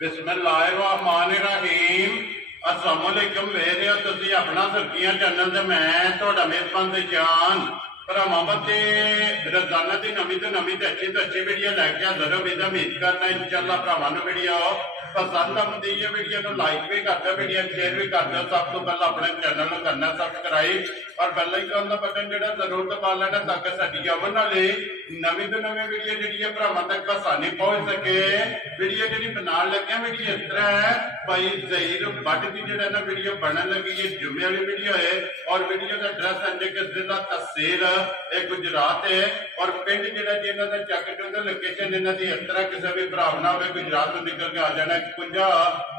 बिस्मिल्लाहिर्रहमानिर्रहीम। अस्सलाम वालेकुम। वेख रहे हो तुसीं अपना सुर्खियां चैनल ते मैं तुहाडा मेज़बान ते जान भरावां बच्चे रोजाना की नवीं तो अच्छी वीडियो लैके हाज़र हो। उम्मीद करना इंशाअल्लाह भरावां नूं वीडियो पसंद आती है। वीडियो को लाइक भी कर दो, वीडियो शेयर भी कर दो। सब तो पहले अपने चैनल को करना सब्सक्राइब और बेल आइकन का बटन जो जरूर दबा लेना ताकि साडी आने वाली नवीं तो नवीं वीडियो जी भरावां तक आसानी पहुंच सके। वीडियो जी बना लगे वीडियो इस तरह है भाई ज़हीर भट्ट की जो ना वीडियो बनने लगी है, जुम्मे वाली वीडियो है और वीडियो का एड्रैस है कि जिला तहसील गुजरात है और पिंड जो इन्हों का चक टू लोकेशन इन्हों की इस तरह किसी भी भरा ना हो गुजरात तो निकल के आ जाना कुंजा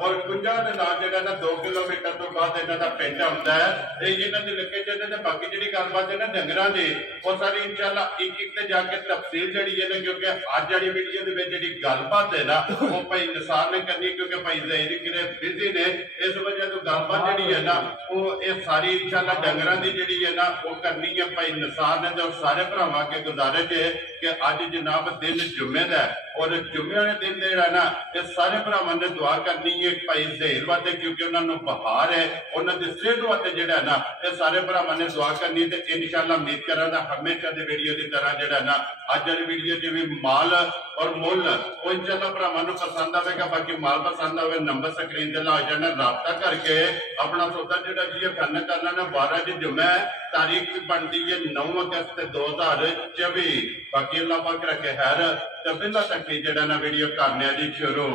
और कुंजा के नाल जो ना 2 किलोमीटर तो बाद इन्हों का पिंड आता है। ये इन्हों की लोकेशन है। बाकी जी गलबात है ना डंगर की वो सारी इंशाअल्लाह एक जाके तफसील जी है क्योंकि अज वाली वीडियो जी गलबात है ना वो भाई निसार ने करनी क्योंकि भाई ज़हीर किरे बिजी ने इस वजह तो गलबात जी है ना वो ये सारी इंशाअल्लाह डंगर की जी है ना वो करनी है भाई निसार ने। और सारे भरावां के गुजारिश है कि अज जनाब दिन जुम्मे का और जुम्मे वाले दिन जो है ना ये सारे भरावां ने दुआ करनी है भाई ज़हीर वास्ते क्योंकि उन्होंने बहार है उन्होंने सेहत वास्ते जो है ना ये सारे भरावां ने दुआ करनी है। इंशाअल्लाह उम्मीद करा हमेशा की वीडियो की तरह जो है ना अज वाली वीडियो जिवें माल और मुल वो इंशाअल्लाह भरावां नूं पसंद आएगा। बाकी माल पसंद आए नंबर स्क्रीन से ला जाना राबता करके अपना सौदा जो जी फन करना ना 12 जुम्मे तारीख बनती है 9 अगस्त 2024। बाकी अल्लाह पाक रखे खैर तो बिल्ला तक जो ना वीडियो करने जी शुरू।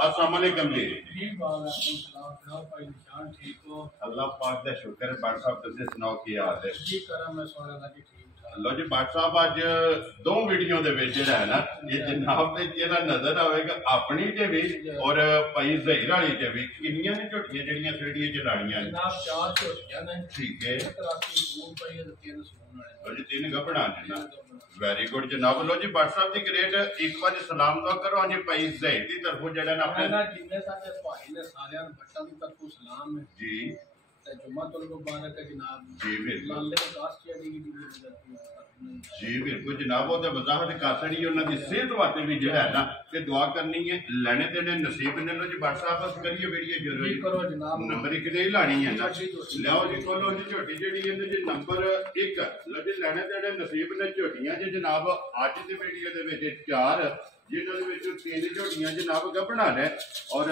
अस्सलाम वालेकुम जी। अल्लाह पाक का शुक्र। भट्ट साहब तुसीं सुनाओ की हाल है? लो जी भट्ट साहब अज 2 वीडियो है ना ये जनाब नजर आएगा अपनी च भी और भाई ज़हीर वाली च भी किनियां ने झोटियां जड़ियां वीडियो च लानियां ठीक है। जी 3 गभड़ा ना वेरी गुड जनाब। लो जी भट्ट साहब की ग्रेट एक बार सलाम तो करो जी भाई ज़हीर की तरफों जड़ा ना अपने जी जुम्मतुल मुबारक है जनाब जी बिल्कुल जी बिल्कुल जनाब वो तो वजाहत कर छड़ी उन्होंने सेहत वास्ते भी जो है ना कि दुआ करनी है लेने देने नसीब ने। लो जी भट्ट साहब बस करिए वीडियो जरूर नंबर 1 नहीं लानी है ना लियाओ जी खोलो जी झोटी जी जी नंबर 1 लो जी लेने देने नसीब ने झोटियां जी जनाब अज की वीडियो के 4 जिन्होंने 3 झोटियां जनाब गभड़ा ने और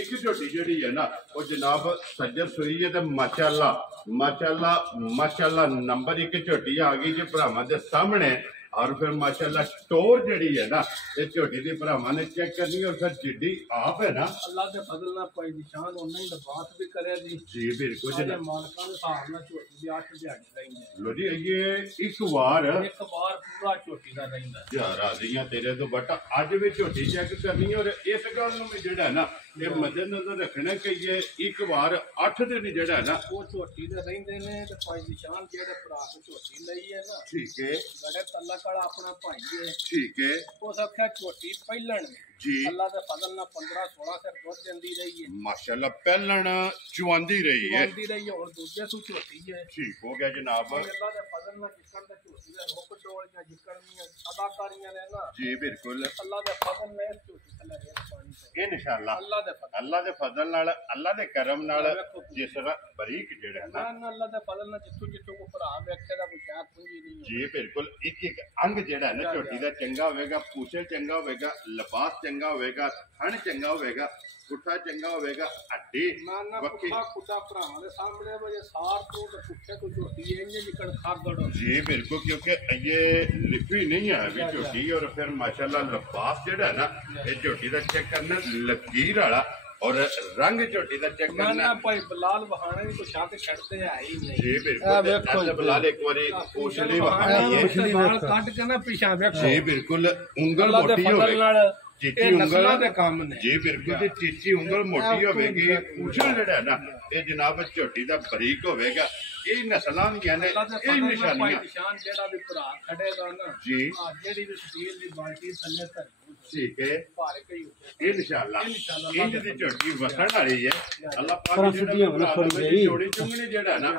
एक झोटी जी है ना वो जनाब सज्जर सुई है तो माशाअल्लाह माशाअल्लाह माशाअल्लाह नंबर 1 झोटी आ गई जी भरावां दे सामने। और फिर माशाअल्लाह टोर जड़ी है ना ये झोटी की भरावां ने चेक करनी और फिर जिड्डी आप है ना अल्लाह के फजल नाल कोई निशान ओना ही लिबास भी करे जी बिल्कुल जी मालकां दे हिसाब नाल झोटी दी 8 दिहाड़ी रहिंदी। लो जी ये एक बार पूरा झोटी दा रहिंदा यार राजियां तेरे तो बट अज भी झोटी चेक करनी और इस गल नूं भी जेड़ा ना ये मद्देनजर रखना कि ये एक बार 8 दिन जेड़ा ना वो झोटी दे रहिंदे ने ते कोई निशान जेड़े भरा को झोटी लई है ना ठीक है बड़े तल्ला कड़ा अपना भाई है ठीक है उस आख्या झोटी पहलन जी अल्लाह दे फजल नाल 15-16 से दूध देंदी रही है माशाअल्लाह पहलन चुआंदी रही है और दूजे सू झोटी है ठीक हो गया जनाब। अल्लाह दे फजल नाल जिकन दे झोटी दे रोक डोलियां जिकरनियां अदाकारियां ने ना जी बिल्कुल अल्लाह दे फजल नाल झोटी थले रेत पानी इंशाअल्लाह अल्लाह दे फजल नाल अल्लाह दे करम नाल जिस तरह बरीक जेड़ा ना अल्लाह दे फजल नाल जिथों को भरा वेखे दा कोई शायद पूंजी नहीं जी बिल्कुल एक अंग जेड़ा ना झोटी दा चंगा होवेगा पूछे चंगा होवेगा लिबास चंगा होवेगा थन चंगा होवेगा पुट्ठा चंगा होवेगा हड्डी पुट्ठा भरावां दे सामने वजे सार तो पुट्ठे तो झोटी इंज निकल खागड़ जी बिल्कुल क्योंकि ये लिखी नहीं है अभी झोटी और फिर माशाल्लाह लिबास जेड़ा है ना ये झोटी दा चेक करना लकीर वाला और रंग झोटी दा चेक करना भाई बिलाल बहाने भी तो शक छड़ते है ही नहीं जी बिल्कुल बिलाल एक बारी कोशली बहानी है काट के ना पीछा देखो जी बिल्कुल उंगल मोटी होवे चीची उंगल जी बिल्कुल चीची उंगल मोटी होगी पूछल जड़ा ना ये जनाब झोटी दा बरीक होगा ये नस्लां दियां ने ये निशानियां निशान जेड़ा भी भरा खड़ेगा ना जी जेड़ी भी स्टील दी बाल्टी थल्ले धर ठीक है इंशाअल्लाह इंज दी झोटी वसन वाली है अल्लाह पाक जोड़ी चुंगनी जेड़ा ना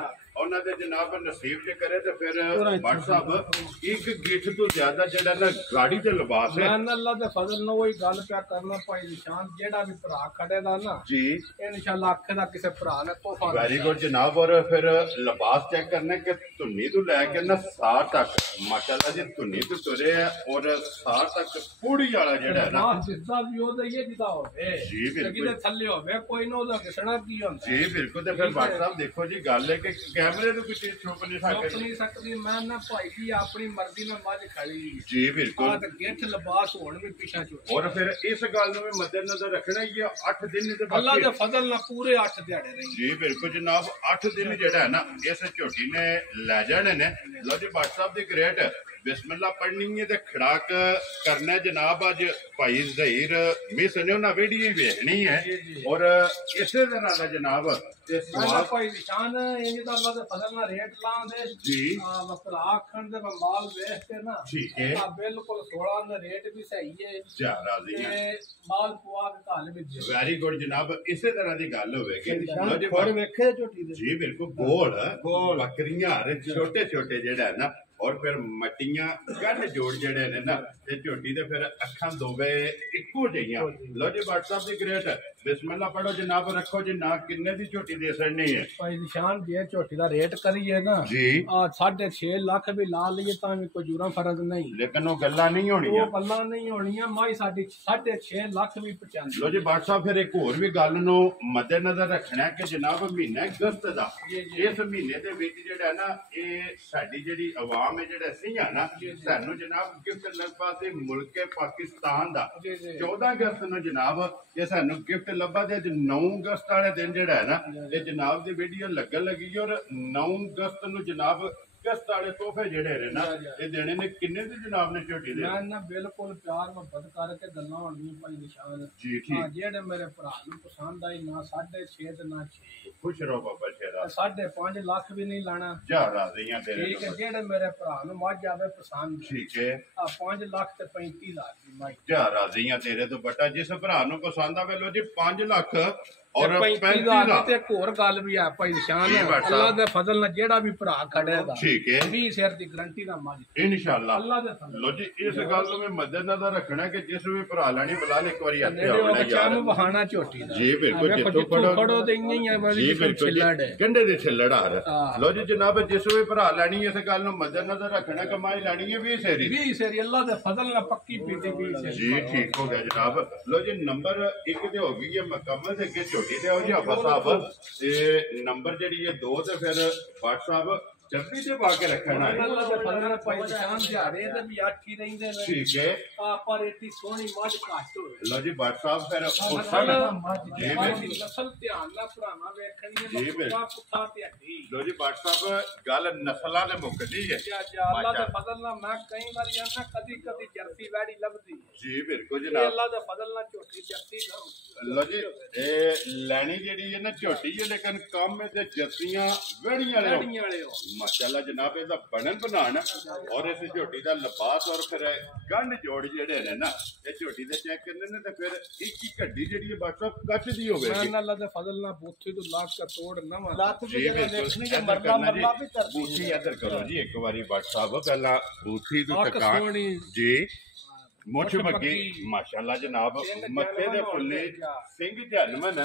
ਉਹਨਾਂ ਦੇ ਜਨਾਬ ਨਸੀਬ ਚ ਕਰੇ ਤੇ ਫਿਰ ਭੱਟ ਸਾਹਿਬ ਇੱਕ ਗਿੱਠ ਤੋਂ ਜ਼ਿਆਦਾ ਜਿਹੜਾ ਨਾ ਗਾੜੀ ਤੇ ਲਿਬਾਸ ਹੈ। ਮੈਂ ਅੱਲਾ ਦੇ ਫਜ਼ਲ ਨਾਲ ਉਹੀ ਗੱਲ ਪਿਆ ਕਰਨਾ ਭਾਈ ਨਿਸ਼ਾਨ, ਜਿਹੜਾ ਵੀ ਭਰਾ ਖੜੇ ਦਾ ਨਾ ਜੀ ਇਨਸ਼ਾਅੱਲਾ ਆਖੇ ਦਾ ਕਿਸੇ ਭਰਾ ਨੇ ਤੋਹਫਾ ਵੈਰੀ ਗੁੱਡ ਜਨਾਬ। ਔਰ ਫਿਰ ਲਿਬਾਸ ਚੈੱਕ ਕਰਨਾ ਕਿ ਧੁੰਨੀ ਤੋਂ ਲੈ ਕੇ ਨਾ ਸਾਰ ਤੱਕ ਮਾਸ਼ਾਅੱਲਾ ਜੀ ਧੁੰਨੀ ਤੋਂ ਤੁਰੇ ਆ ਔਰ ਸਾਰ ਤੱਕ ਪੂੜੀ ਵਾਲਾ ਜਿਹੜਾ ਹੈ ਨਾ ਜਿੱਦਾਂ ਵੀ ਉਹਦਾ ਹੀ ਜਿਦਾ ਹੋਵੇ ਜੀ ਬਿਲਕੁਲ ਥੱਲੇ ਹੋਵੇ ਕੋਈ ਨਾ ਉਹਦਾ ਕਿਸਣਾ ਕੀ ਹੁੰਦਾ ਜੀ ਬਿਲਕੁਲ। ਤੇ ਫਿਰ ਭੱਟ ਸਾਹਿਬ ਦੇਖੋ ਜੀ ਗੱਲ ਹੈ ਕਿ ਕੈਮਰੇ ਨੂੰ ਕਿਸੇ ਛੁਪ ਨਹੀਂ ਚੁੱਪ ਨਹੀਂ ਸਕਦੀ। ਮੈਂ ਨਾ ਭਾਈ ਜੀ ਆਪਣੀ ਮਰਜ਼ੀ ਨਾਲ ਮੱਝ ਖੜੀ ਜੀ ਬਿਲਕੁਲ ਤੇ ਗਿੱਠ ਲਿਬਾਸ ਹੋਣ ਵੀ ਪਿੱਛਾ ਚੁੱਕ ਔਰ ਫਿਰ ਇਸ ਗੱਲ ਨੂੰ ਵੀ ਮੱਦੇਨਜ਼ਰ ਰੱਖਣਾ ਹੀ ਆ 8 ਦਿਨ ਤੇ ਅੱਲਾ ਦੇ ਫਜ਼ਲ ਨਾਲ ਪੂਰੇ 8 ਦਿਹਾੜੇ ਰਹੀ ਜੀ ਬਿਲਕੁਲ ਜਨਾਬ। 8 ਦਿਨ ਜਿਹੜਾ ਹੈ ਨਾ ਇਸ ਝੋਟੀ ਨੇ ਲੈ ਜਾਣੇ ਨੇ। ਲਓ ਜੀ ਭੱਟ ਸਾਹਿਬ ਦੀ ਗ੍ਰੇਟ ਬਿਸਮਿल्लाह पढ़नी है ते खड़ाक करना जनाब। अज भाई ज़हीर मिस ने उन्हें वीडियो वेखनी है और इसे तरह का जनाब भाई निशान अल्लाह दे फजल नाल रेट लांदे जी भरा आखण दे माल वेख के ना ठीक है बिल्कुल 16 दा रेट भी सही है जा राजी है माल पुआ के घल विच वेरी गुड जनाब। इसे तरह की गल होवेगी और वेखे झोटी दे जी बिल्कुल गोल बकरियां छोटे छोटे जेड़ा है ना और फिर मटियां गढ़ जोड़ जड़े ने ना ते झोटी दे फिर अखां दोवे इक्को जइयां। लो जी भट्ट साहब दी ग्रेट बिस्मिल्लाह पढ़ो जनाब। रखो जी ना किन्ने दी झोटी दे सकनी है भाई निशान जे झोटी दा रेट करिए ना जी 6.5 लाख भी ला लिए तां भी कोई जुरा फर्क नहीं, लेकिन वो गल्लां नहीं होणियां, वो गल्लां नहीं होणियां। माई साडी 6.5 लाख भी 95। लो जी भट्ट साहब फिर एक होर भी गल नूं मद्देनजर रखना है कि जनाब महीना अगस्त दा इस महीने दे विच जेड़ा ना ये साडी जेड़ी आवाम है जेड़ा सी है ना सानू जनाब गिफ्ट लब्भा ते मुल्क पाकिस्तान दा 14 अगस्त नूं जनाब ये सानू गिफ्ट लब्भा ते 9 अगस्त वाले दिन जेड़ा है ना ये जनाब दी वीडियो लगन लगी और 9 अगस्त नूं जनाब अगस्त वाले तोहफे जेड़े ने ना ये देने ने किन्ने दी जनाब ने झोटी दे मैं ना बिल्कुल प्यार मोहब्बत करके गल्लां होणियां भाई निशान जी ठीक जेड़े मेरे भरा नूं पसंद आई ना 6.5 ते ना 6 खुश रहो बाबा शेरा 5.5 लाख भी नहीं लाना जा राज़ियां तेरे ठीक है। जेड़े मेरे भरा नूं मझ आवे पसंद ठीक है 5 लाख ते 35 लाख दी माई जा राज़ियां तेरे तो बटा जिस भरा नूं पसंद आवे लो जी 5 लाख और 35 लाख ते एक होर गल भी है भाई निशान अल्लाह दे फजल नाल जेड़ा भी भरा खड़ेगा ठीक है 20 शेर दी गारंटी दा मझ इंशाअल्लाह अल्लाह दे फजल। लो जी इस गल नूं मैं मद्देनजर रखना कि जिस भी भरा लैनी बिलाल एक बारी हथे नेड़े आउणा बच्चा यार नूं बहाना झोटी दा जी बिल्कुल जित्थों खड़ो ते इयां ही है जी बड़ी बिल्कुल छिल्लड़ है गंढे दे छिल्लड़ हार लो जी जनाब जिस भी भरा लैनी इस गल नूं मद्देनजर रखना कि माई लैनी है 20 शेरी 20 शेरी अल्लाह दे फजल नाल पक्की पीती 20 शेरी जी ठीक हो गया जनाब। लो जी नंबर 1 ते हो गई है मुकम्मल ते अगे छोटी ते हो जी आफा साहब ते नंबर जेडी है 2 ते फिर व्हाट्सएप जब्बी ते पा के रखना है अल्लाह दे फजल नाल भाई निशान दिहाड़े ते भी 8 ही रहिंदे ने ठीक है पर इतनी सोहनी मझ घट होवे। लो जी व्हाट्सएप फिर नस्ल ध्यान नाल भरावां वेखणी जी है पुठा ते हड्डी। लो जी व्हाट्सएप गल नस्लां ने मुकदी है अल्लाह दे फजल नाल मैं कई बार आना कदी कदी जर्सी वैड़ी लभदी जी बिल्कुल ये जनाब। अल्लाह दे फजल नाल झोटी जर्सी लो जी लैनी जेडी है ना झोटी है लेकिन कम है ते जर्सियां वेड़ियां वाले हो माशाल्लाह जनाब ਇਹਦਾ ਬਣਨ ਬਣਾਣ और इस झोटी ਦਾ ਲਿਬਾਸ और फिर ਗੰਢ ਜੋੜ ਜਿਹੜੇ ਨੇ ਨਾ ਇਹ ਝੋਟੀ ਦੇ ਚੈੱਕ ਕਰਨੇ ਨੇ ਤੇ ਫਿਰ ਇੱਕ ਹੀ ਘੱਡੀ ਜਿਹੜੀ ਹੈ WhatsApp ਕੱਚ ਦੀ ਹੋਵੇਗੀ। मैं अल्लाह दे फजल नाल बूथी तो लाख का तोड़ ना लाख जी बिल्कुल मरला भी कर बूथी इधर करो जी एक बारी WhatsApp पहला बूथी तो टका जी मुछ मगी माशाल्लाह जनाब मत्थे दे फुल्ले सिंह जन्मन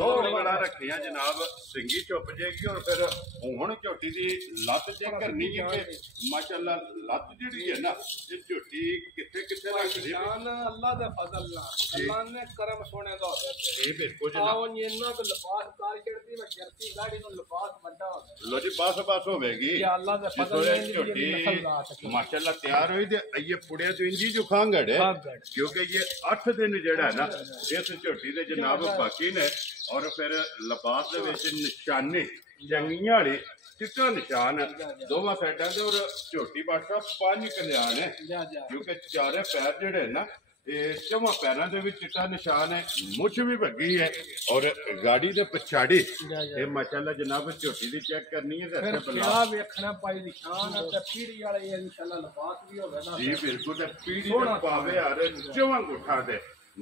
दो बड़ा रखिया जनाब सिंगी चुप जाएगी और फिर हुण झोटी दी लत चेक करनी है कि माशाल्लाह लत जिहड़ी है ना ये झोटी किथे किथे रखदी जान अल्लाह दे फजल नाल अल्लाह ने करम सोने दा होवे ये बिल्कुल जनाब आओ इन्ना तो लिबास कार चढ़दी मैं जर्सी गाड़ी नु लिबास बड़ा होवे। लो जी बस होवेगी या अल्लाह दे फजल ने झोटी माशाल्लाह तैयार हुई ते ये पुड़े तो इंजी जो खांगड़ है क्योंकि ये 8 दिन जेड़ा है ना इस झोटी दे जनाब बाकी ने और फिर लिबास दे विच निशाने जंगियां वाले चिट्टा निशान दोवां साइडां ते और झोटी बाटा 5 कल्याण है क्योंकि चारे पैर जेड़े ना चौवां पैरां दे विच चिट्टा निशान है मुछ भी भगी है और गाड़ी दे पछाड़ी ये माशाल्लाह जनाब झोटी दी चेक करनी है फिर क्या वेखना पाई निशान ते पीढ़ी वाले इंशाल्लाह लिबास भी होवे ना जी बिल्कुल ते पीढ़ी ते पावे यार चौवां गुठा दे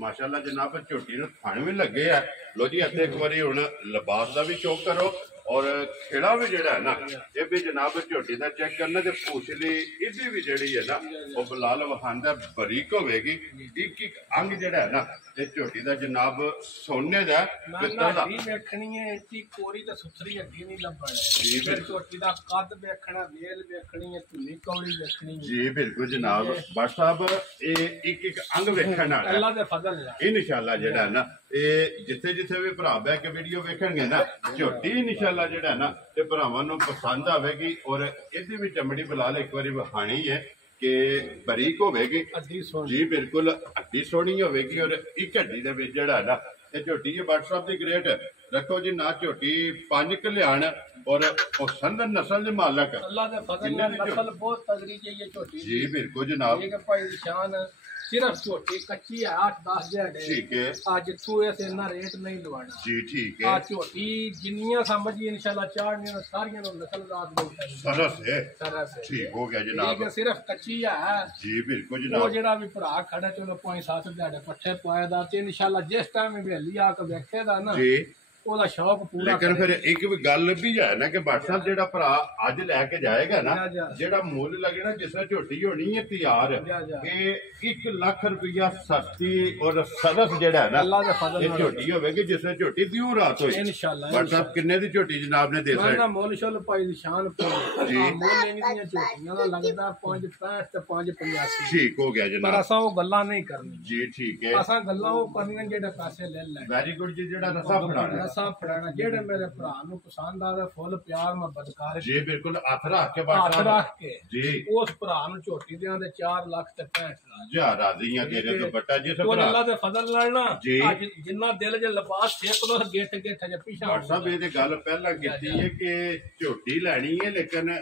माशाल्लाह जनाब झोटी नूं थण भी लगे है। लो जी इत्थे एक बारी हुण लिबास दा भी चौक करो और खिड़ा भी जड़ा है ना ये भी जनाब झोटी का चेक करना ते पूछली इहदी भी जड़ी है ना वो बिलाल वहांदा बारीक होगी एक एक अंग जड़ा है ना ये झोटी का जनाब सोने का पित्तल दा वेखनी है इतनी कोरी ते सुथरी अड्डी नहीं लभणी फिर झोटी दा कद वेखना मेल वेखनी है धुनी कौड़ी वेखनी जी बिल्कुल जनाब बट साहब ये एक एक अंग वेखण वाला अल्लाह दे फजल है इंशाअल्लाह जेड़ा है ना ये जिथे जिथे भी भरा बह के वीडियो वेखणगे ना झोटी इंशाअल्लाह जेड़ा है ना ये भरावां नूं पसंद आवेगी और इहदी भी चमड़ी बिलाल एक बारी वखाणी है कि बारीक होगी जी बिल्कुल हड्डी सोहनी होगी और एक हड्डी दे विच जेड़ा है ना ये झोटी है व्हाट्सएप दी ग्रेट रखो जी ना झोटी 5 कल्याण और हुसन नस्ल दे मालक अल्लाह दे फजल नाल नस्ल बहुत तगड़ी चाहिए झोटी जी बिल्कुल जनाब ये भाई निशान सिर्फ झोटी कच्ची है 8-10 दिहाड़े ठीक है आज तू ऐसे ना रेट नहीं लवाना जी ठीक है आज झोटी जिन्नियां समझी इंशाल्लाह चाड़नियां सारियां नु नस्ल रात दे सरस है सरस ठीक हो गया जनाब ये सिर्फ कच्ची है जी बिल्कुल वो जनाब जेड़ा भी भरा खड़ा चलो 5-7 दिहाड़े पट्ठे पाए दा ते इंशाल्लाह जिस टाइम बेली आके वेखे दा ना जी ਉਹਦਾ ਸ਼ੌਕ ਪੂਰਾ लेकिन फिर एक भी गल भी है ना कि व्हाट्सएप जेड़ा भरा अज लैके जाएगा ना जेड़ा मुल लगे ना जिस झोटी होनी है तैयार ये 1 लाख रुपया सस्ती और सरस जेड़ा है ना ये झोटी होगी जिस झोटी दी रात हुई इंशाल्लाह व्हाट्सएप किन्ने दी झोटी जनाब ने दे मैं मोल शोल पाई निशान पर जी मोल इन्हीं झोटियां दा लगदा 5.65 ते 5.85 ठीक हो गया पर जनाब असा वो गल्ला नहीं करनी जी ठीक है असा गल्ला वो करनी जेड़े पैसे ले ले वेरी गुड जी जेड़ा रसा फड़ाना रसा फड़ाना जेड़े मेरे भरा नु पसंद आवे फुल प्यार में बदकार जी बिल्कुल हथ रख के हाथ व्हाट्सएप रख के जी उस भरा नु झोटी दियां दे 4 लाख ते 65 लाख जा राजियां तेरे तो बट्टा जिस तो भरा अल्लाह दे फजल नाल ना जी। आज जिन्ना दिल च लिबास सेक लो गेठ गेठ जे पीछा व्हाट्सएप ये गल पहला की है कि झोटी लैनी है लेकिन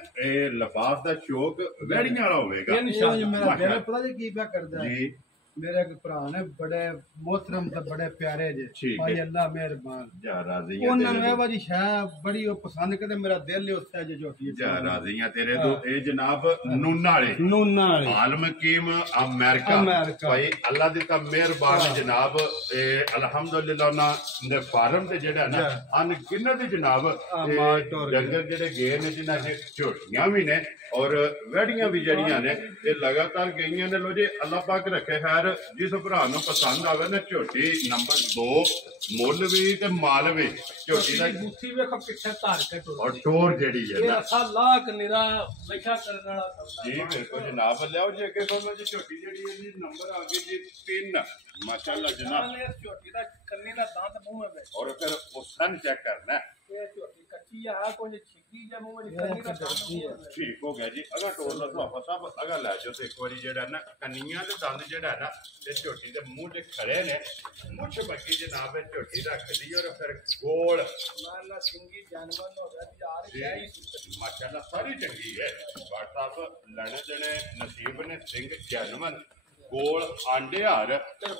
लिबास का शौक वैड़ियां वाला होगा इंशाल्लाह मेरा दिल पता जी की क्या करदा है जी मेरे भरा ने बड़े मोहतरम ते बड़े प्यारे जे ठीक भाई है। अल्लाह मेहरबान जा राजियां ਉਹਨਾਂ ਨੂੰ तेरे ਇਹ ਵਾਲੀ ਸ਼ੈ ਬੜੀ ਉਹ ਪਸੰਦ ਕਰਦੇ ਮੇਰਾ ਦਿਲ ਹੀ ਉੱਥੇ ਜੇ ਝੋਟੀ जा राजियां तेरे तो ये जनाब नूना वाले ਨੂਨਾ ਵਾਲੀ आलम कीम अमेरिका अमेरिका। भाई अल्लाह दी तां मेहरबान जनाब अल्हम्दुलिल्लाह ना दे फार्म ते जेड़ा ना अन किन्ना दी जनाब माल टोर डंगर जेड़े गए ने जिन्हां च झोटियां भी ने और वैड़ियां भी जड़ियां ने ये लगातार गईयां ने लो जी अल्लाह पाक रखे खैर जिस भरा नूं पसंद आवे ना झोटी नंबर 2 मुल भी ते माल भी झोटी दा बूथी वेखो पिछे धार के टुर और टोर जेड़ी है ये ना असा लाख निरा नशा करने वाला जी बिल्कुल जनाब लियाओ जी अगे तो जी झोटी जेड़ी है जी नंबर आ गए जी 3 माशाल्लाह जनाब झोटी दा कन्नी दा दांत मुंह में और फिर उसन चेक करना है ये झोटी कच्ची है कोई छिगी जे मुंह में कन्नी दा दांत मुंह में ठीक हो गया जी अगर टोल दा तो सब अगर लै जाओ तो एक बारी जेड़ा ना कन्नियां दे दंद जेड़ा ना ते झोटी दे मुंह ते खड़े ने मुछ बग्गी जनाब झोटी रख दी और फिर गोल माना सिंगी जानवर हो गया यार जी क्या ही माशाल्लाह सारी चंगी है व्हाट्सएप लैने देने नसीब ने सिंह जैनवन गोल आंडे हार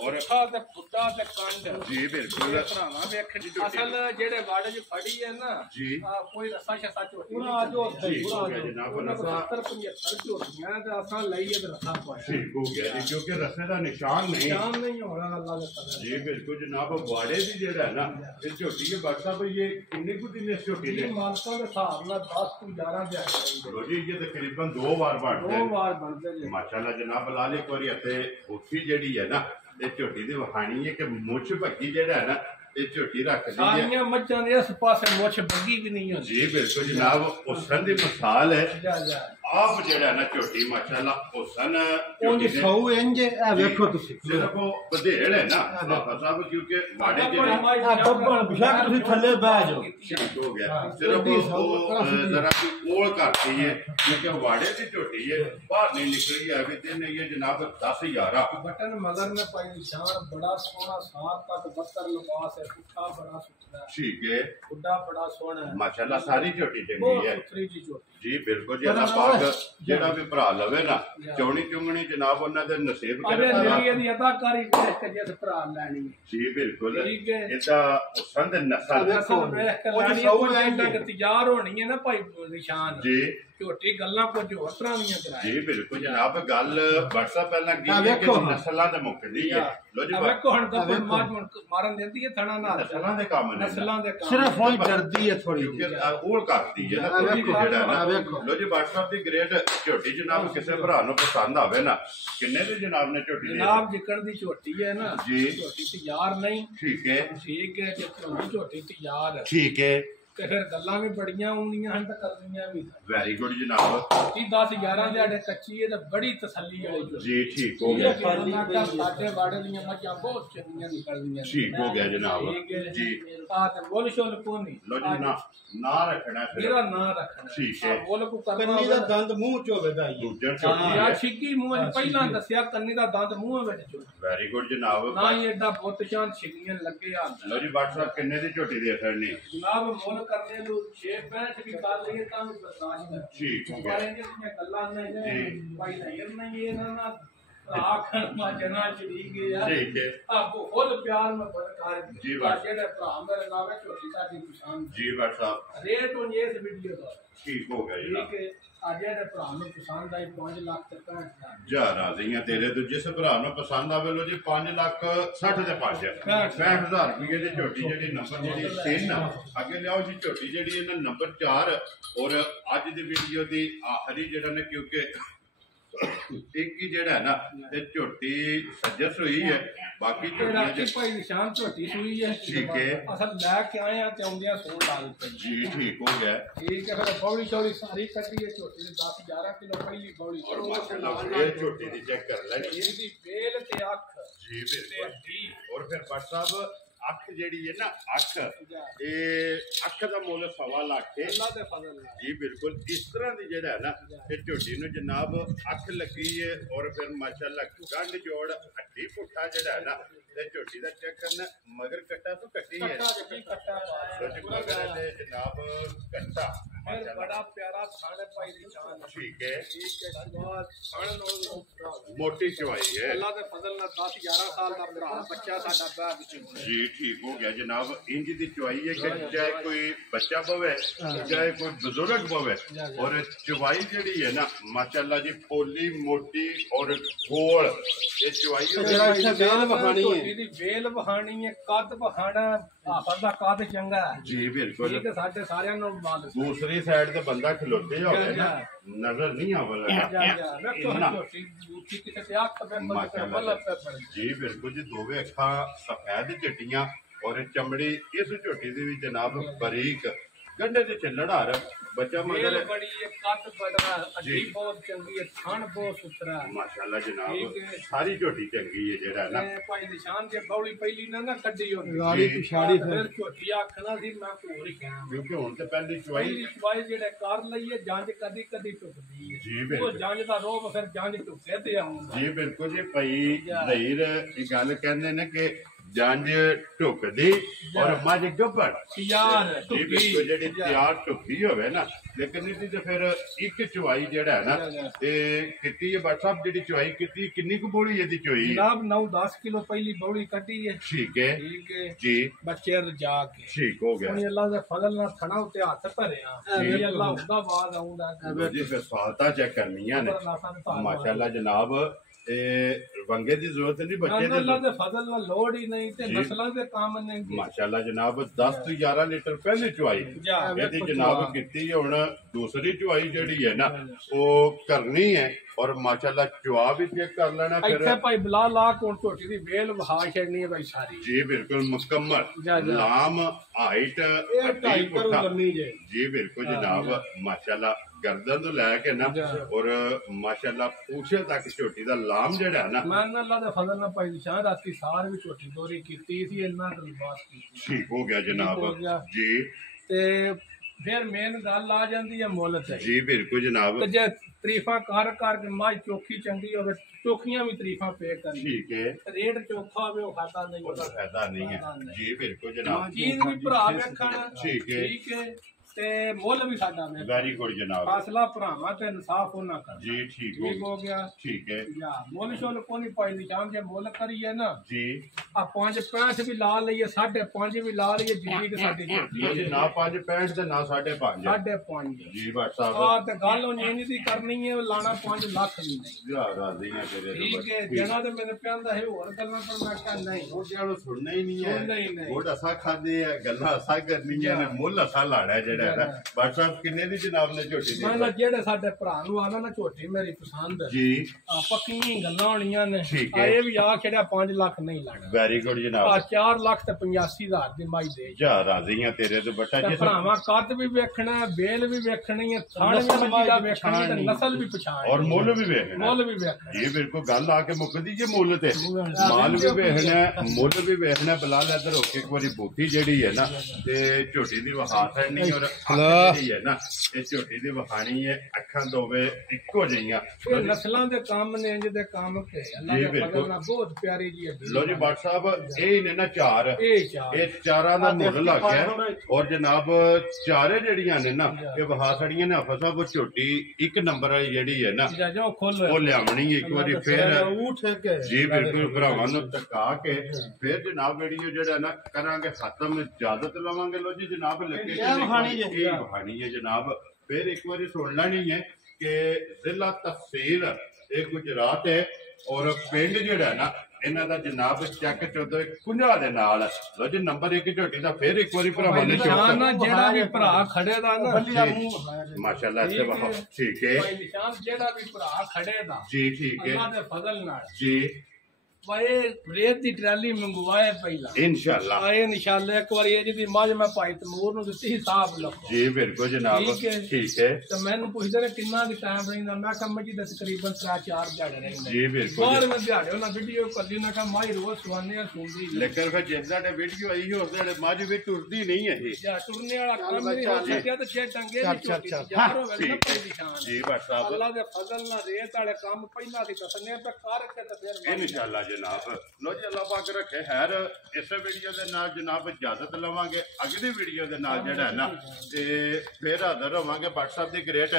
और खा ते फुट्टा ते कंड जी बिल्कुल भरावा वेखण असल जेड़े वाड़े च फड़ी है ना जी कोई रसा शसा झोटी पूरा जो ठीक हो गया जनाब रसा 70-75 झोटियां ते असा लईए ते रसा पाया ठीक हो गया जी क्योंकि रसे का निशान नहीं शाम नहीं होना अल्लाह के फजल जी बिल्कुल जनाब वाड़े भी जेड़ा है ना इस झोटी के व्हाट्सएप ये किन्ने कुछ दिन इस झोटी ये ने मालका के हिसाब नाल 10 to 11 दिहाड़े रोजी ये तकरीबन 2 बार बढ़ते दो हैं बार बनते जी माशाल्लाह जनाब लाल एक बारी हथे उठी जेड़ी है ना ये झोटी दी वहानी है कि मुछ भग्गी जेड़ा है ना ये झोटी रख दी है सारियां मच्छां दे इस पासे मुछ बग्गी भी नहीं होती जी बिल्कुल जनाब हुसन दी मिसाल है जा जा आप जेड़ा है ना झोटी माशाल्लाह हुसन ਉਂਝ झोटी ने ਸੌ ਇੰਜ ਇਹ ਵੇਖੋ ਤੁਸੀਂ सिर्फ वो बधेड़ है ना बाबा साहब क्योंकि वाड़े जेड़े ਬੱਬਣ ਬਿਸ਼ੱਕ ਤੁਸੀਂ ਥੱਲੇ ਬਹਿ ਜਾਓ ठीक हो गया सिर्फ वो जरा सी ओल करती है क्योंकि वाड़े की झोटी है बाहर नहीं निकली है अभी दिन ये जनाब 10,000 बटन मगर में पाई निशान बड़ा सोना सात तक 72 लिबास है पुट्ठा बड़ा सुथरा ठीक है बुड्ढा बड़ा सोना है माशाल्लाह सारी झोटी चंगी बहुत है सुथरी जी झोटी जी बिल्कुल जी अल्लाह पाक जेड़ा भी भरा लवे ना चौनी चुंगनी जनाब उन्हां दे नसीब अरे करे मेरी दी अदाकारी देख के जिस भरा लैनी है जी बिल्कुल ठीक है। इदा हुसन दे नस्ल असल देख के ਉਹ लैनी ਸੌ कोई है तक तैयार होनी है ना भाई निशान जी ਝੋਟੀ ਗੱਲਾਂ ਕੁਝ ਹੋਰ ਤਰ੍ਹਾਂ ਦੀਆਂ ਕਰਾਏ ਜੀ ਬਿਲਕੁਲ ਜਨਾਬ ਗੱਲ WhatsApp ਪਹਿਲਾਂ ਕੀ ਆ ਹੈ ਕਿ ਵੇਖੋ। ਨਸਲਾਂ ਦੇ ਮੁੱਕਦੀ ਹੈ ਲੋ ਜੀ ਵੇਖੋ ਹੁਣ ਗੱਪੜ ਮਾਰਨ ਦਿੰਦੀ ਹੈ ਥਣਾ ਨਾਲ ਨਸਲਾਂ ਦੇ ਕੰਮ ਨੇ ਨਸਲਾਂ ਦੇ ਕੰਮ ਸਿਰਫ ਉਹ ਡਰਦੀ ਹੈ ਥੋੜੀ ਕਿਉਂਕਿ ਜਿਹੀ ਉਹ ਕਰਦੀ ਹੈ ਨਾ ਆ ਥੋੜੀ ਵੇਖੋ, ਜਿਹੜਾ ਆ ਨਾ ਵੇਖੋ। ਲੋ ਜੀ WhatsApp ਦੀ ਗ੍ਰੇਡ ਝੋਟੀ ਜਨਾਬ ਕਿਸੇ ਭਰਾ ਨੂੰ ਪਸੰਦ ਆਵੇ ਨਾ ਕਿੰਨੇ ਦੇ ਜਨਾਬ ਨੇ ਝੋਟੀ ਲਈ ਜਨਾਬ ਜਿਕਣ ਦੀ ਝੋਟੀ ਹੈ ਨਾ ਜੀ। ਝੋਟੀ ਤਿਆਰ ਨਹੀਂ ਠੀਕ ਹੈ ਠੀਕ ਹੈ ਜੇ ਤੁਹਾਨੂੰ ਝੋਟੀ ਤਿਆਰ ਹੈ ਠੀਕ ਹੈ ਤੇ ਫਿਰ ਗੱਲਾਂ ਵੀ ਬੜੀਆਂ ਆਉਂਦੀਆਂ ਹਨ ਤੇ ਕਰਨੀਆਂ ਵੀ ਵੈਰੀ ਗੁੱਡ ਜਨਾਬ ਕੀ 10 11 ਜਿਹੜੇ ਕੱਚੀ ਹੈ ਤਾਂ ਬੜੀ ਤਸੱਲੀ ਵਾਲੀ ਝੋਟੀ ਜੀ ਠੀਕ ਹੋ ਗਿਆ ਸਾਡੇ ਬਾੜੇ ਦੀਆਂ ਮੱਝਾਂ ਬਹੁਤ ਚੰਗੀਆਂ ਨਿਕਲਦੀਆਂ ਨੇ। ਠੀਕ ਹੋ ਗਿਆ ਜਨਾਬ ਠੀਕ ਹੈ ਜੀ ਆ ਤੇ ਬੋਲ ਸ਼ੋਲ ਕੋਨੀ ਲੋ ਜੀ ਨਾ ਰੱਖਣਾ ਫਿਰ ਮੇਰਾ ਨਾਂ ਰੱਖਣਾ ਠੀਕ ਹੈ। ਬੋਲ ਕੋ ਕਰਨਾ ਕੰਨੀ ਦਾ ਦੰਦ ਮੂੰਹ ਚ ਹੋਵੇ ਭਾਈ ਦੂਜਾ ਝੋਟੀ ਯਾ ਹੈ ਛਿੱਕੀ ਮੂੰਹ ਵਿੱਚ ਪਹਿਲਾਂ ਦੱਸਿਆ ਕੰਨੀ ਦਾ ਦੰਦ ਮੂੰਹ ਵਿੱਚ ਚੁੱਕ ਵੈਰੀ ਗੁੱਡ ਜਨਾਬ ਨਾ ਹੀ ਐਡਾ ਬਹੁਤ ਸ਼ਾਨ ਛਿੱਕੀਆਂ ਲੱਗੇ ਆ ਲੋ ਜੀ WhatsApp ਕਿੰਨੇ ਦੀ ਝੋਟੀ ਦੇ ਅਸਰ ਨੇ ਜਨਾਬ ਮੁੱਲ ਕਰਨੇ ਨੂੰ 665 ਵੀ ਕਰ ਲਈਏ ਤਾਂ ਵੀ ਬਰਦਾਸ਼ਤ ਹੈ ਠੀਕ ਹੋ ਪਰ ਗਿਆ ਇਹਦੀਆਂ ਗੱਲਾਂ ਨਹੀਂ ਭਾਈ ਨਹੀਂ ਨਹੀਂ ਇਹ ਨਾ ਆਖਣ ਮਾ ਜਨਾ ਚਲੀ ਗਿਆ ਠੀਕ ਹੈ ਆ ਬਹੁਤ ਪਿਆਰ ਮੈਂ ਬਰਕਾਰ ਜੀ ਬਾਤ। ਜਿਹੜੇ ਭਰਾ ਮੇਰੇ ਨਾਲ ਹੈ ਛੋਟੀ ਸਾਡੀ ਪਛਾਣ ਜੀ WhatsApp ਰੇਟ ਉਹ ਇਸ ਵੀਡੀਓ ਦਾ ਠੀਕ ਹੋ ਗਿਆ ਜਨਾਬ ਠੀਕ ਹੈ ਆ ਜਿਹੜੇ ਭਰਾ ਨੂੰ ਪਸੰਦ ਆਈ 5 ਲੱਖ ਤੱਕ ਦਾ ਜਾ ਰਾਜ਼ੀਆਂ ਤੇਰੇ ਤੋਂ ਜਿਸ ਭਰਾ ਨੂੰ ਪਸੰਦ ਆਵੇ ਲੋ ਜੀ 5 ਲੱਖ 60 ਤੇ 5 65000 ਰੁਪਏ ਦੀ ਝੋਟੀ ਜਿਹੜੀ ਨੰਬਰ ਜਿਹੜੀ 3 ਅੱਗੇ ਲਿਆਓ ਜੀ ਝੋਟੀ ਜਿਹੜੀ ਇਹਨਾਂ ਨੰਬਰ 4 ਔਰ ਅੱਜ ਦੀ ਵੀਡੀਓ ਦੀ ਆਖਰੀ ਜਿਹੜਾ ਨੇ ਕਿਉਂਕਿ ਇੱਕ ਹੀ ਜਿਹੜਾ ਹੈ ਨਾ ਤੇ ਝੋਟੀ ਸੱਜਸ ਹੋਈ ਹੈ ਬਾਕੀ ਝੋਟੀਆਂ ਰਾਤੀ ਭਾਈ ਨਿਸ਼ਾਨ ਝੋਟੀ ਸੂਈ ਹੈ ਠੀਕ ਹੈ। ਅਸਲ ਲੈ ਕੇ ਆਏ ਆ ਤੇ ਆਉਂਦਿਆਂ ਸੋਣ ਲਾ ਦਿੱਤੀ ਜੀ ਠੀਕ ਹੋ ਗਿਆ ਠੀਕ ਹੈ ਫਿਰ ਬੌਲੀ ਚੌੜੀ ਸਾਰੀ ਕੱਢੀ ਹੈ ਝੋਟੀ ਦੇ 10 11 ਕਿਲੋ ਪਹਿਲੀ ਬੌਲੀ ਔਰ ਮਾਸ਼ਾਅੱਲਾ ਇਹ ਝੋਟੀ ਦੀ ਚੈੱਕ ਕਰ ਲੈ ਇਹਦੀ ਬੇਲ ਤੇ ਅੱਖ ਜੀ ਤੇ ਬਿਲਕੁਲ ਢੀ ਔਰ ਫਿਰ ਭੱਟ ਸਾਹਿਬ ਅੱਖ ਜਿਹੜੀ ਹੈ ਨਾ ਅੱਖ ਇਹ ਅੱਖ ਦਾ ਮੁੱਲ 1.25 ਲੱਖ ਹੈ ਅੱਲਾ ਦੇ ਫਜ਼ਲ ਨਾਲ ਜੀ ਬਿਲਕੁਲ ਇਸ ਤਰ੍ਹਾਂ ਦੀ ਜਿਹੜਾ ਹੈ ਨਾ ਤੇ ਝੋਟੀ ਨੂੰ ਜਨਾਬ ਅੱਖ ਲੱਗੀ ਹੈ ਔਰ ਫਿਰ ਮਾਸ਼ਾਅੱਲਾ ਗੰਢ ਜੋੜ ਹੱਡੀ ਪੁੱਠਾ ਜਿਹੜਾ ਹੈ ਨਾ ਤੇ ਝੋਟੀ ਦਾ ਚੈੱਕ ਕਰਨਾ ਮਗਰ ਕੱਟਾ ਤੋਂ ਕੱਟੀ ਹੈ ਕੱਟਾ ਤੇ ਕੱਟਾ ਸੱਚ ਮਗਰ ਤੇ ਜਨਾਬ ਕੱਟਾ ਫਿਰ ਬੜਾ ਪਿਆਰਾ ਥਾਣੇ ਭਾਈ ਦੀ ਜਾਨ ਠੀਕ ਹੈ ਠੀਕ ਹੈ ਜਵਾਨ ਥਾਣੇ ਨੂੰ ਮੋਟੀ ਚਵਾਈ ਹੈ ਅੱਲਾ ਦੇ ਫਜ਼ਲ ਨਾਲ 10 11 ਸਾਲ ਦਾ ਭਰਾ ਬੱਚਾ ਸਾਡਾ ਬਾਹਰ ਵਿੱਚ ਜੀ ਠੀਕ ਹੋ ਗਿਆ ਜਨਾਬ ਇੰਜ ਦੀ ਚਵਾਈ ਹੈ ਕਿ ਚਾਹੇ ਕੋਈ ਬੱਚਾ ਪਵੇ ਚਾਹੇ ਕੋਈ ਬਜ਼ੁਰਗ ਪਵੇ ਔਰ ਚਵਾਈ ਜਿਹੜੀ ਹੈ ਨਾ ਮਾਸ਼ਾਅੱਲਾ ਜੀ ਪੋਲੀ ਮੋਟੀ ਔਰ ਗੋਲ ਇਹ ਚਵਾਈ ਜਿਹੜਾ ਇੱਥੇ ਵੇਲ ਵਹਾਣੀ ਹੈ ਇਹਦੀ ਵੇਲ ਵਹਾਣੀ ਹੈ ਕੱਦ ਵਹਾਣਾ ਆਪਸ ਦਾ ਕੱਦ ਚੰਗਾ ਹੈ ਜੀ ਬਿਲਕੁਲ ਠੀਕ ਹੈ ਸਾਡੇ ਸਾਰਿਆਂ ਨੂੰ ਮਾਲ ਦੂਸਰੀ ਸਾਈਡ ਤੇ ਬੰਦਾ ਖਲੋਤੇ ਹੋਵੇ ਨਾ ਨਜ਼ਰ ਨਹੀਂ ਆਵੇਗਾ ਵੇਖੋ ਝੋਟੀ ਬੂਟੀ ਕਿਤੇ ਤੇ ਅੱਖ ਤੇ ਬੱਲ ਪੈ ਜੀ ਬਿਲਕੁਲ ਜੀ ਦੋਵੇਂ ਅੱਖਾਂ ਸਫੈਦ ਚਿੱਟੀਆਂ ਔਰ ਚਮੜੀ ਇਸ ਝੋਟੀ ਦੀ ਵੀ ਜਨਾਬ ਬਰੀਕ ਗੰਢੇ ਦੇ ਚੱਲੜਾਰ ਬੱਚਾ ਵੇਲ ਮਗਰ ਬੜੀ ਹੈ ਕੱਦ ਬੜਾ ਅੱਡੀ ਬਹੁਤ ਚੰਗੀ ਹੈ ਥਣ ਬਹੁਤ ਸੁਥਰਾ ਹੈ ਮਾਸ਼ਾਅੱਲਾ ਜਨਾਬ ਠੀਕ ਹੈ। ਸਾਰੀ ਝੋਟੀ ਚੰਗੀ ਹੈ ਜਿਹੜਾ ਨਾ ਤੇ ਭਾਈ ਨਿਸ਼ਾਨ ਜੇ ਬੌਲੀ ਪਹਿਲੀ ਨਾ ਕੱਢੀ ਹੋਣੀ ਗਾੜੀ ਪਿਛਾੜੀ ਫਿਰ ਝੋਟੀ ਆਖਣਾ ਸੀ ਮੈਂ ਹੋਰ ਹੀ ਕਹਿਣਾ ਕਿਉਂਕਿ ਹੁਣ ਤੇ ਪਹਿਲੀ ਚਵਾਈ ਪਹਿਲੀ ਚਵਾਈ ਜਿਹੜੇ ਕਰ ਲਈਏ ਜੰਜ ਕਦੀ ਕਦੀ ਟੁੱਟਦੀ ਹੈ ਜੀ ਉਹ ਬਿਲਕੁਲ ਜੰਜ ਦਾ ਰੋਬ ਫਿਰ ਜੰਜ ਟੁੱਟੇ ਤੇ ਆਉਂਦਾ ਜੀ ਬਿਲਕੁਲ ਜੀ ਭਾਈ ਦਹੀਰ ਇਹ ਗੱਲ ਕਹਿੰਦੇ ਨੇ ਕਿ ਜੰਜ ਢੁਕਦੀ ਔਰ ਮੱਝ ਗੱਭੜ ਯਾਰ ਜੀ ਬਿਲਕੁਲ ਜਿਹੜੀ ਤਿਆਰ ਢੁਕਦੀ ਹੋਵੇ ਨਾ ਲੇਕਿਨ ਇਹਦੀ ਤੇ ਫਿਰ ਇੱਕ ਚਵਾਈ ਜਿਹੜਾ ਹੈ ਨਾ ਤੇ ਕੀਤੀ ਹੈ WhatsApp ਜਿਹੜੀ ਚਵਾਈ ਕੀਤੀ ਕਿੰਨੀ ਕੁ ਬੋਲੀ ਇਹਦੀ ਚੋਈ ਜਨਾਬ 9-10 ਕਿਲੋ ਪਹਿਲੀ ਬੌਲੀ ਕੱਢੀ ਹੈ ਠੀਕ ਹੈ ਠੀਕ ਹੈ ਜੀ ਬੱਚੇ ਰਜਾ ਕੇ ਠੀਕ ਹੋ ਗਿਆ ਹੁਣ ਅੱਲਾ ਦੇ ਫਜ਼ਲ ਨਾਲ ਥਣਾ ਉੱਤੇ ਹੱਥ ਧਰਿਆ ਜੀ ਅੱਲਾ ਉਹਦਾ ਬਾਦ ਆਉਂਦਾ ਜੀ ਫਿਰ ਸਾਲਤਾ ਚੈੱਕ ਕਰਨੀਆਂ ਨੇ ਮਾਸ਼ਾਅੱਲਾ ਜਨਾਬ ਤੇ ਵੰਗੇ ਦੀ ਜ਼ਰੂਰਤ ਨਹੀਂ ਬੱਚੇ ਅੱਲਾ ਦੇ ਦੇ ਫਜ਼ਲ ਨਾਲ ਲੋੜ ਹੀ ਨਹੀਂ ਤੇ ਨਸਲਾਂ ਦੇ ਕੰਮ ਨੇ ਮਾਸ਼ਾਅੱਲਾ ਜਨਾਬ 10 ਤੋਂ 11 ਲੀਟਰ ਪਹਿਲੀ ਚੁਆਈ ਇਹਦੀ ਜਨਾਬ ਕੀਤੀ ਹੈ ਹੁਣ ਦੂਸਰੀ ਚੁਆਈ ਜਿਹੜੀ ਹੈ ਨਾ ਉਹ ਕਰਨੀ ਹੈ ਔਰ ਮਾਸ਼ਾਅੱਲਾ ਚੁਆ ਵੀ ਚੈੱਕ ਕਰ ਲੈਣਾ ਫਿਰ ਇੱਥੇ ਭਾਈ ਬਲਾ ਲਾ ਕੋਣ ਝੋਟੀ ਦੀ ਵੇਲ ਵਹਾ ਛੱਡਣੀ ਹੈ ਭਾਈ ਸਾਰੀ ਜੀ ਬਿਲਕੁਲ ਮੁਕੰਮਲ ਲਾਮ ਹਾਈਟ ਇਹ 2.5 ਕਰੋੜ ਕਰਨੀ ਜੇ ਜੀ ਬਿਲਕੁਲ ਜਨਾਬ ਮਾਸ਼ਾਅੱਲਾ ਗਰਦਨ ਤੋਂ ਲੈ ਕੇ ਨਾ ਔਰ ਮਾਸ਼ਾਅੱਲਾ ਪੂਛੇ ਤੱਕ ਝੋਟੀ ਦਾ ਲਾਮ ਜਿਹੜਾ ਨਾ ਮੈਂ ਅੱਲਾ ਦੇ ਫਜ਼ਲ ਨਾਲ ਭਾਈ ਨਿਸ਼ਾਨ ਰਾਤੀ ਸਾਰ ਵੀ ਝੋਟੀ ਦੋਰੀ ਕੀਤੀ ਸੀ ਇੰਨਾ ਗਲਬਾਤ ਕੀਤੀ ਠੀਕ ਹੋ ਗਿਆ ਜਨਾਬ ਜੀ ਤੇ ਫਿਰ ਮੇਨ ਗੱਲ ਆ ਜਾਂਦੀ ਹੈ ਮੁੱਲ ਤੇ ਜੀ ਬਿਲਕੁਲ ਜਨਾਬ ਤੇ ਜੇ ਤਰੀਫਾਂ ਕਰ ਕੇ ਮਾਝ ਚੋਖੀ ਚੰਗੀ ਹੋਵੇ ਚੋਖੀਆਂ ਵੀ ਤਰੀਫਾਂ ਪੇ ਕਰਨੀ ਠੀਕ ਹੈ ਰੇਟ ਚੋਖਾ ਹੋਵੇ ਉਹ ਖਾਤਾ ਨਹੀਂ ਉਹਦਾ ਫਾਇਦਾ ਨਹੀਂ ਹੈ ਜੀ ਬਿਲਕੁਲ ਜਨਾਬ ਚੀਜ਼ ਵੀ ਭਰਾ ਵੇਖਣ ਠੀਕ ਹੈ ਤੇ ਮੁੱਲ ਵੀ ਸਾਡਾ ਮੈਂ ਵੈਰੀ ਗੁੱਡ ਜਨਾਬ ਫਾਸਲਾ ਭਰਾਵਾਂ ਤੇ ਇਨਸਾਫ ਉਹਨਾਂ ਕਰ ਜੀ ਠੀਕ ਹੋ ਗਿਆ ਠੀਕ ਹੈ ਯਾ ਮੁੱਲ ਸ਼ੋਲ ਕੋ ਨਹੀਂ ਪਾਈ ਨਿਸ਼ਾਨ ਜੇ ਮੁੱਲ ਕਰੀਏ ਨਾ ਜੀ ਆ 5.65 ਵੀ ਲਾ ਲਈਏ 5.5 ਵੀ ਲਾ ਲਈਏ ਜਿੰਨੀ ਕਿ ਸਾਡੀ ਜੀ ਨਾ 5.65 ਤੇ ਨਾ 5.5 5.5 ਜੀ ਬਸ ਸਾਹਿਬ ਆ ਤੇ ਗੱਲ ਉਹ ਨਹੀਂ ਦੀ ਕਰਨੀ ਹੈ ਲਾਣਾ 5 ਲੱਖ ਵੀ ਨਹੀਂ ਯਾਰ ਰਾਜ਼ੀ ਆ ਤੇਰੇ ਤੋਂ ਠੀਕ ਹੈ ਜਣਾ ਤੇ ਮੈਨੂੰ ਕਹਿੰਦਾ ਹੈ ਹੋਰ ਗੱਲਾਂ ਪਰ ਮੈਂ ਕਹਿੰਦਾ ਨਹੀਂ ਉਹਦਿਆਂ ਨੂੰ ਸੁਣਨਾ ਹੀ ਨਹੀਂ ਸੁਣਨਾ ਹੀ ਹੈ ਨਹੀਂ। ਉਹ ਅਸਾਂ ਖਾਂਦੇ ਆ ਗੱਲਾਂ ਅਸਾਂ ਕਰਨੀਆਂ ਨੇ ਮੁੱਲ ਅਸਾਂ ਲਾਣਾ ਜਿਹੜਾ ਹੈ ਨਾ ਬਸ ਸਾਹਿਬ ਕਿੰਨੇ ਦੀ ਜਨਾਬ ਨੇ ਝੋਟੀ ਦੀ ਮੈਂ ਜਿਹੜੇ ਸਾਡੇ ਭਰਾ ਨੂੰ ਆਣਾ ਨਾ ਝੋਟੀ ਮੇਰੀ ਪਸੰਦ ਹੈ ਜੀ ਆ ਪੱਕੀਆਂ ਗੱਲਾਂ ਹੋਣੀਆਂ ਨੇ ਠੀਕ ਆ ਹੈ। ਇਹ ਵੀ ਆ ਕਿਹੜਾ 5 ਲੱਖ ਨਹੀਂ ਲਾਣਾ ਵੈਰੀ ਗੁੱਡ ਆ ਜਨਾਬ 4 ਲੱਖ ਤੇ 85,000 ਦੀ ਮਾਈ ਦੇ ਜਾ ਰਾਜ਼ੀ ਆ ਤੇਰੇ ਤੋਂ ਬੱਟਾ ਤੇ ਜੀ ਭਰਾਵਾਂ ਕੱਦ ਵੀ ਵੇਖਣਾ ਬੇਲ ਵੀ ਵੇਖਣੀ ਹੈ ਥਣ ਵੀ ਮੱਝੀ ਦਾ ਵੇਖਣੀ ਤੇ ਨਸਲ ਵੀ ਪਛਾਣ ਔਰ ਮੁੱਲ ਵੀ ਵੇਖਣਾ ਮੁੱਲ ਵੀ ਵੇਖਣਾ ਇਹ ਬਿਲਕੁਲ ਗੱਲ ਆ ਕੇ ਮੁੱਕਦੀ ਜੇ ਮੁੱਲ ਤੇ ਮਾਲ ਵੀ ਵੇਖਣਾ ਮੁੱਲ ਵੀ ਵੇਖਣਾ ਬਲਾਲ ਇੱਧਰ ਹੋ ਕੇ ਇੱਕ ਵਾਰੀ ਬੋਤੀ ਜਿਹੜੀ ਹੈ ਨਾ ਤੇ ਝੋਟੀ ਦੀ ਵਹਾ ਸੜਨੀ ਔਰ ਅੱਖ ਜਿਹੜੀ ਹੈ ਨਾ ਇਹ ਝੋਟੀ ਦੀ ਵਹਾਣੀ ਹੈ ਅੱਖਾਂ ਦੋਵੇਂ ਇੱਕੋ ਜਿਹੀਆਂ ਇਹ ਨਸਲਾਂ ਦੇ ਕੰਮ ਨੇ ਜਿਹਦੇ ਕੰਮ ਤੇ ਅੱਲਾਹ ਜੀ, ਦੇ ਬਿਲਕੁਲ। ਫਜ਼ਲ ਨਾਲ ਬਹੁਤ ਪਿਆਰੀ ਜੀ ਹੈ ਲੋ ਜੀ ਬਾਟ ਸਾਹਿਬ ਇਹ ਨੇ ਨਾ ਚਾਰ ਇਹ ਚਾਰ ਇਹ ਚਾਰਾਂ ਦਾ ਮੁੱਲ ਲੱਗ ਗਿਆ ਔਰ ਜਨਾਬ ਚਾਰੇ ਜਿਹੜੀਆਂ ਨੇ ਨਾ ਇਹ ਵਹਾ ਸੜੀਆਂ ਨੇ ਆਫਾ ਸਾਹਿਬ ਝੋਟੀ ਇੱਕ ਨੰਬਰ ਵਾਲੀ ਜਿਹੜੀ ਹੈ ਨਾ ਜੋ ਖੋਲ ਉਹ ਲਿਆਵਣੀ ਇੱਕ ਵਾਰੀ ਫੇਰ ਊਠ ਹੈ ਕਿ ਜੀ ਬਿਲਕੁਲ ਭਰਾਵਾਂ ਨੂੰ ਟਕਾ ਕੇ ਫਿਰ ਜਨਾਬ ਵੀਡੀਓ ਜਿਹੜਾ ਨਾ ਕਰਾਂਗੇ ਖਤਮ ਇਜਾਜ਼ਤ ਲਵਾਂਗੇ ਲੋ ਜੀ ਜਨਾਬ ਲੱਗੇ ਕਹਾਣੀ ਹੈ ਜਨਾਬ ਫਿਰ ਇੱਕ ਵਾਰੀ ਸੁਣ ਲੈਣੀ ਹੈ ਕਿ ਜ਼ਿਲ੍ਹਾ ਤਹਿਸੀਲ ਇਹ ਗੁਜਰਾਤ ਹੈ ਔਰ ਪਿੰਡ ਜਿਹੜਾ ਨਾ ਇਹਨਾਂ ਦਾ ਜਨਾਬ ਚੈੱਕ 14 ਦੇ ਨਾਲ ਲੋ ਜੀ ਨੰਬਰ 1 ਝੋਟੀ ਦਾ ਫਿਰ ਇੱਕ ਵਾਰੀ ਭਰਾਵਾਂ ਨੇ ਨਿਸ਼ਾਨ ਨਾ ਜਿਹੜਾ ਵੀ ਭਰਾ ਖੜੇ ਦਾ ਨਾ ਮਾਸ਼ਾਅੱਲਾ ਸੇ ਬਹੁਤ ਠੀਕ ਹੈ ਭਾਈ ਨਿਸ਼ਾਨ ਜਿਹੜਾ ਵੀ ਭਰਾ ਖੜੇ ਦਾ ਜੀ ਠੀਕ ਹੈ ਅੱਲਾਹ ਦੇ ਫਜ਼ਲ ਨਾਲ ਜੀ ਭਾਈ ਰੇਤ ਦੀ ਟਰਾਲੀ ਮੰਗਵਾਏ ਪਹਿਲਾਂ ਇਨਸ਼ਾਅੱਲਾ ਆਏ ਨਿਸ਼ਾਲੇ ਇੱਕ ਵਾਰੀ ਇਹ ਜਿਹਦੀ ਮੱਝ ਮੈਂ ਭਾਈ ਤਮੂਰ ਨੂੰ ਦਿੱਤੀ ਹਿਸਾਬ ਲਖੋ ਜੀ ਬਿਲਕੁਲ ਜਨਾਬ ਠੀਕ ਹੈ। ਠੀਕ ਹੈ ਤੇ ਮੈਨੂੰ ਪੁੱਛਦੇ ਨੇ ਕਿੰਨਾ ਕੁ ਟਾਈਮ ਰਹਿੰਦਾ ਮੈਂ ਕਿਹਾ ਮੱਝ ਦਾ ਤਕਰੀਬਨ 3-4 ਦਿਹਾੜੇ ਰਹਿੰਦੇ ਜੀ ਬਿਲਕੁਲ ਬਾਅਦ ਮੈਂ ਦਿਹਾੜੇ ਉਹਨਾਂ ਵੀਡੀਓ ਕੱਲੀ ਨਾ ਕਹਾ ਮਾਈ ਰੋਜ਼ ਸੁਆਨੇ ਆ ਸੁਣਦੀ ਲੇਕਿਨ ਫਿਰ ਜਿਸ ਦਾ ਵੀਡੀਓ ਆਈ ਹੋ ਉਹਦੇ ਮੱਝ ਵੀ ਟੁਰਦੀ ਨਹੀਂ ਇਹ ਜਾਂ ਟੁਰਨੇ ਵਾਲਾ ਕੰਮ ਨਹੀਂ ਹੋ ਸਕਿਆ ਤੇ ਛੇ ਟੰਗੇ ਦੀ ਝੋਟੀ ਯਾਰ ਹੋਵੇ ਨਾ ਕੋਈ ਨਿਸ਼ਾਨ ਜੀ ਬਸ ਸਾਹਿਬ ਅੱਲਾਹ ਦੇ ਫਜ਼ਲ ਨਾਲ ਰੇਤ ਵਾਲੇ ਕੰਮ ਪਹਿਲਾਂ ਦੀ ਦੱਸਣੇ ਤੇ ਕਰਕੇ ਤੇ ਫਿਰ ਇਨਸ਼ਾਅੱਲਾ ਜਨਾਬ ਲੋ ਜੀ ਅੱਲਾਹ ਪਾਕ ਰੱਖੇ ਖੈਰ ਇਸੇ ਵੀਡੀਓ ਦੇ ਨਾਲ ਜਨਾਬ ਇਜਾਜ਼ਤ ਲਵਾਂਗੇ ਅਗਲੀ ਵੀਡੀਓ ਦੇ ਨਾਲ ਜਿਹੜਾ ਹੈ ਨਾ ਤੇ ਫਿਰ ਹਾਜ਼ਰ ਹੋਵਾਂਗੇ WhatsApp ਦੀ ਗ੍ਰੇਟ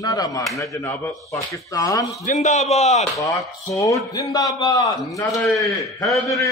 ਨਾਰਾ ਮਾਰਨਾ ਜਨਾਬ ਪਾਕਿਸਤਾਨ जिंदाबाद पाक फौज जिंदाबाद नरे हैदरी